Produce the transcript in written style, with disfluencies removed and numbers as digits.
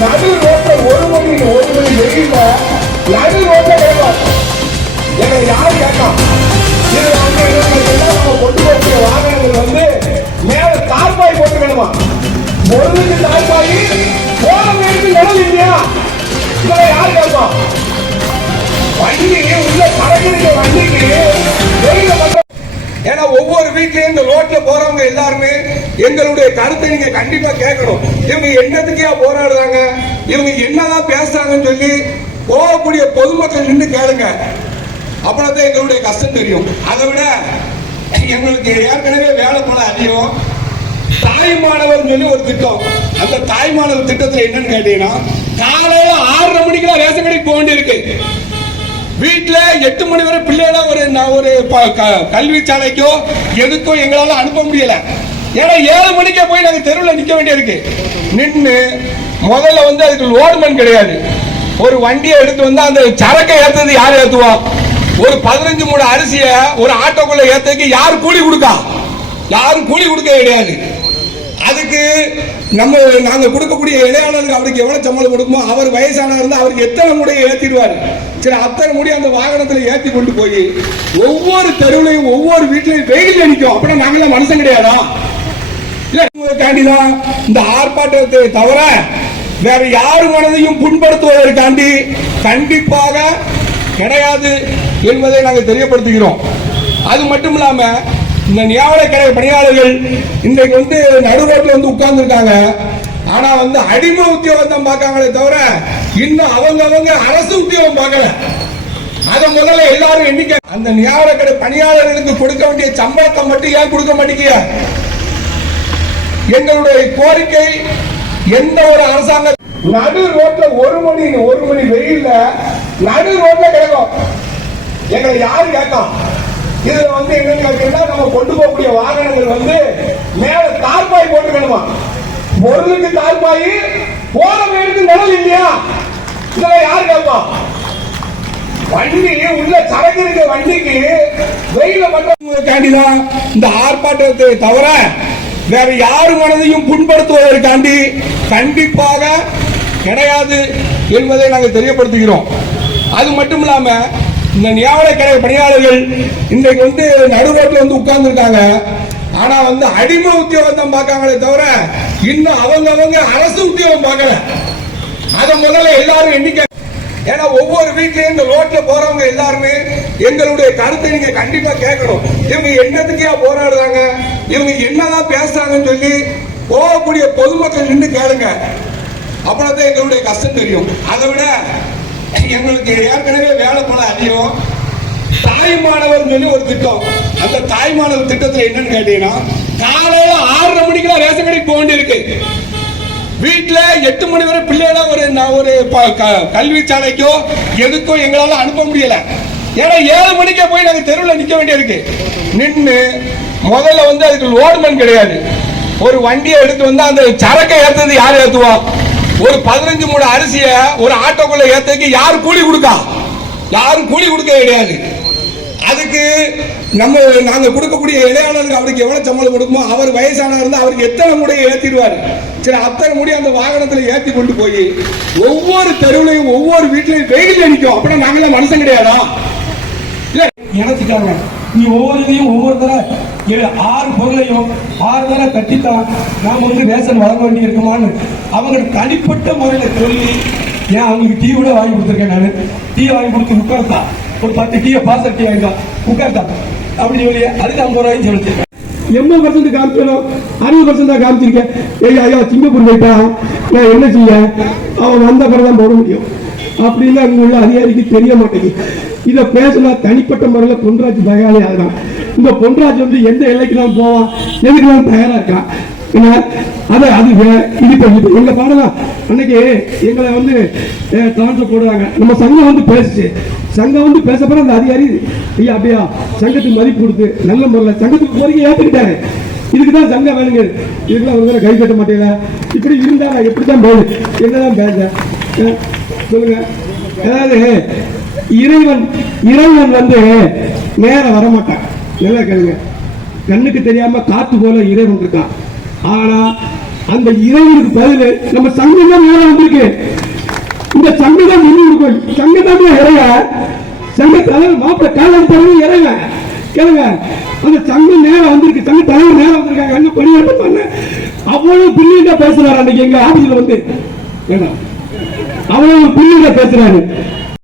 நடு ரோட்ல ஒரு மணி வெயில்ல நடு ரோட்ல கிடைக்கும். எங்களை யாரும் கேட்கலாம். இதுல வந்து நம்ம கொண்டு போகக்கூடிய வாகனங்கள் வந்து மேல தார்பாய் போட்டு வேணுமா? பொருளுக்கு தார்பாய் போன வீட்டுக்கு நிலம் இல்லையா? இதுல யார் கேட்போம்? வண்டி உள்ள சரக்கு வண்டிக்கு வெயில பண்ற. ஏன்னா ஒவ்வொரு வீட்லயும் இந்த ரோட்ல போறவங்க எல்லாருமே எங்களுடைய கருத்தை நீங்க கண்டிப்பா கேட்கணும். இவங்க என்னத்துக்கே போராடுறாங்க, இவங்க என்னதான் பேசுறாங்கன்னு சொல்லி போகக்கூடிய பொதுமக்கள் நின்று கேளுங்க. அவ்வளவுதான் எங்களுடைய கஷ்டம் தெரியும். அதை விட எங்களுக்கு ஏற்கனவே வேலை போல அதிகம். தாய்மானவர் சொல்லி ஒரு திட்டம். அந்த தாய்மானவர் திட்டத்தில் என்னன்னு கேட்டீங்கன்னா, காலையில 6:30 மணிக்கு ரேஷன் கடைக்கு போக வேண்டியிருக்கு. வீட்டுல 8 மணி வரை பிள்ளைகள ஒரு கல்வி சாலைக்கோ எதுக்கோ எங்களால அனுப்ப முடியல. ஏன்னா 7 மணிக்கே போய் நாங்க தெருவில் நிக்க வேண்டியிருக்கு. நின்று முதல்ல வந்து அதுக்கு லோடுமேன் கிடையாது. ஒரு வண்டியை எடுத்து வந்து அந்த சரக்கை ஏற்றது யார் ஏத்துவா? ஒரு 15 மூணு அரிசிய ஒரு ஆட்டோக்குள்ள ஏத்ததுக்கு யார் கூலி கொடுக்கா? யாரும் கூலி கொடுக்க கிடையாது. அதுக்கு நாங்க கொடுக்கக்கூடிய இடையாளருக்கு அவருக்கு எவ்வளவு சம்பளம் கொடுக்குமோ, அவர் வயசானவர் இருந்தா அவருக்கு எத்தனை முறையை ஏத்திடுவாரு. சரி, அத்தனை முடி அந்த வாகனத்தில் ஏற்றி கொண்டு போய் ஒவ்வொரு தெருவிலையும் ஒவ்வொரு வீட்லையும் வெயில் நிற்கும். அப்படின்னா நாங்களே மனுஷன் கிடையாதா? இல்ல, இந்த ஆர்ப்பாட்டத்தை தவிர வேற யாரு மனதையும் புண்படுத்துவதற்காண்டி கண்டிப்பாக கிடையாது என்பதை நாங்கள் தெரியப்படுத்துகிறோம். அது மட்டும் இல்லாம இந்த நியாயக்கடை பணியாளர்கள் இன்றைக்கு வந்து நடு ரோட்ல வந்து உட்கார்ந்து இருக்காங்க. ஆனா வந்து அடிமை உத்தியோகத்தை பார்க்காங்களே தவிர இன்னும் அவங்க அரசு உத்தியோகம் பார்க்கல. அதை முதல்ல எல்லாரும் எண்ணிக்கை. அந்த நியாயக்கடை பணியாளர்களுக்கு கொடுக்க வேண்டிய சம்பளத்தை மட்டும் ஏன் கொடுக்க மாட்டேங்க? எங்களுடைய கோரிக்கை எந்த ஒரு அரசாங்கம் நடு ரோட்ல ஒரு மணி வெயில்ல நடு ரோட்ல கிடக்கும். எங்களை யாரும் கேட்கலாம். இதுல வந்து என்னன்னு நம்ம கொண்டு போகக்கூடிய வாகனங்கள் வந்து மேல தார்பாய் போட்டு வேணுமா? பொருளுக்கு தார்பாய் போன வீட்டுக்கு நிலம் இல்லையா? இதுல யார் கேட்போம்? வண்டி உள்ள சரக்கு இருக்க வண்டிக்கு வெயில பண்றதுக்காண்டிதான் இந்த ஆர்ப்பாட்டத்தை தவிர வேற யாரு மனதையும் புண்படுத்துவதற்காண்டி கண்டிப்பாக கிடையாது என்பதை நாங்கள் தெரியப்படுத்துகிறோம். அது மட்டும் இல்லாம இந்த நியாயக்கடை பணியாளர்கள் இன்றைக்கு வந்து நடு ரோட்ல வந்து உட்கார்ந்து இருக்காங்க. ஆனா வந்து அடிமை உத்தியோகத்தை பார்க்காங்களே தவிர இன்னும் அவங்க அரசு உத்தியோகம் பார்க்கல. அதை முதல்ல எல்லாரும் எண்ணிக்கை. ஏன்னா ஒவ்வொரு வீட்லயும் இந்த ரோட்ல போறவங்க எல்லாருமே எங்களுடைய கருத்தை நீங்க கண்டிப்பா கேட்கணும். இவங்க என்னத்துக்கே போராடுறாங்க, இவங்க என்னதான் பேசுறாங்கன்னு சொல்லி போகக்கூடிய பொதுமக்கள் நின்று கேளுங்க. அவ்வளவுதான் எங்களுடைய கஷ்டம் தெரியும். அதை விட எங்களுக்கு ஏற்கனவே வேலை போல அதிகம். தாய்மானவர் சொல்லி ஒரு திட்டம். அந்த தாய்மானவர் திட்டத்தில் என்னன்னு கேட்டீங்கன்னா, காலையில 6:30 மணிக்கு ரேஷன் கடைக்கு போக வேண்டியிருக்கு. வீட்டுல 8 மணி வரை பிள்ளைகள ஒரு கல்வி சாலைக்கோ எதுக்கோ எங்களால அனுப்ப முடியல. ஏன்னா 7 மணிக்கே போய் நாங்க தெருவில் நிக்க வேண்டியிருக்கு. நின்று முதல்ல வந்து அதுக்கு லோடுமேன் கிடையாது. ஒரு வண்டியை எடுத்து வந்து அந்த சரக்கை ஏற்றது யார் ஏத்துவா? ஒரு 15 மூணு அரிசிய ஒரு ஆட்டோக்குள்ள ஏத்ததுக்கு யார் கூலி கொடுக்கா? யாரும் கூலி கொடுக்க கிடையாது. அதுக்கு நாங்க கொடுக்கக்கூடிய இடையாளருக்கு அவருக்கு எவ்வளவு சம்பளம் கொடுக்குமோ, அவர் வயசானவர் இருந்தா அவருக்கு எத்தனை முறையை ஏத்திடுவாரு. சரி, அத்தனை முடி அந்த வாகனத்தில் ஏற்றி கொண்டு போய் ஒவ்வொரு தெருவிலையும் ஒவ்வொரு வீட்லையும் வெயில் நிற்கும். அப்படின்னா நாங்களே மனுஷன் கிடையாதா? இல்ல, நினைச்சுட்டாங்க. நீ ஒவ்வொரு இதையும் ஒவ்வொரு தர 6 பொருளையும் 6 தர கட்டித்தான் நாம வந்து ரேஷன் வழங்க வேண்டி இருக்குமான்னு அவங்களுக்கு தனிப்பட்ட முறையில சொல்லி, ஏன் அவங்களுக்கு டீ கூட வாங்கி கொடுத்துருக்கேன். நான் டீ வாங்கி கொடுத்து உட்கார்த்தான். ஒரு 10 டீயை பாசல் டீ வாங்கிட்டான் உட்கார்த்தான். அப்படி சொல்லி அதுக்கு 50 ரூபாயும் சொல்லிச்சிருக்கேன். 80% காமிச்சோம், 60% தான் காமிச்சிருக்கேன். ஐயா சிங்கப்பூர் போயிட்டா நான் என்ன செய்ய? அவன் வந்த பிறகு தான் போட முடியும் அப்படின்னு அங்க உள்ள அதிகாரிக்கு தெரிய மாட்டேங்குது. இதை பேசினா தனிப்பட்ட முறையில் பொன்ராஜ் தயாரே ஆகிறான். இந்த பொன்ராஜ் வந்து எந்த எல்லைக்கு தான் போவான், எதுக்கு தான் தயாரா இருக்கான். அது எங்க பாடலாம் அன்னைக்கு எங்களை வந்து டிரான்ஸ்பர் போடுறாங்க. நம்ம சங்கம் வந்து பேசுச்சு. சங்கம் வந்து பேசப்பட அந்த அதிகாரி ஐயா அப்படியா சங்கத்துக்கு மதிப்பு கொடுத்து நல்ல முறையில் சங்கத்துக்கு கோரிக்கை ஏற்றுக்கிட்டாரு. இதுக்குதான் சங்கம் வேணுங்க, இதுக்கெல்லாம் ஒரு கை கட்ட மாட்டேங்க. இப்படி இருந்தா நான் எப்படிதான் போகுது? என்னதான் பேச சொல்லுங்க. அதாவது இறைவன் வந்து நேரம் வரமாட்டான். நல்லா கேளுங்க. கண்ணுக்கு தெரியாம காத்து போல இறைவன் இருக்கான். ஆனா அந்த இறைவனுக்கு பதில் நம்ம சங்கம் தான் மேல வந்திருக்கு. இந்த சங்கம் தான் இருக்கும். சங்கம் தான் இறைய சங்க தலைவர் மாப்பிள்ள காலம் தலைவர் இறைவ கேளுங்க. அந்த சங்கம் நேரம் வந்திருக்கு. சங்க தலைவர் நேரம் வந்திருக்காங்க. என்ன பணியாற்றம் பண்ண அவ்வளவு பிரில்லியண்டா பேசுறாரு. அன்னைக்கு எங்க ஆபீஸ்ல வந்து அவ்வளவு பிரில்லியண்டா பேசுறாரு.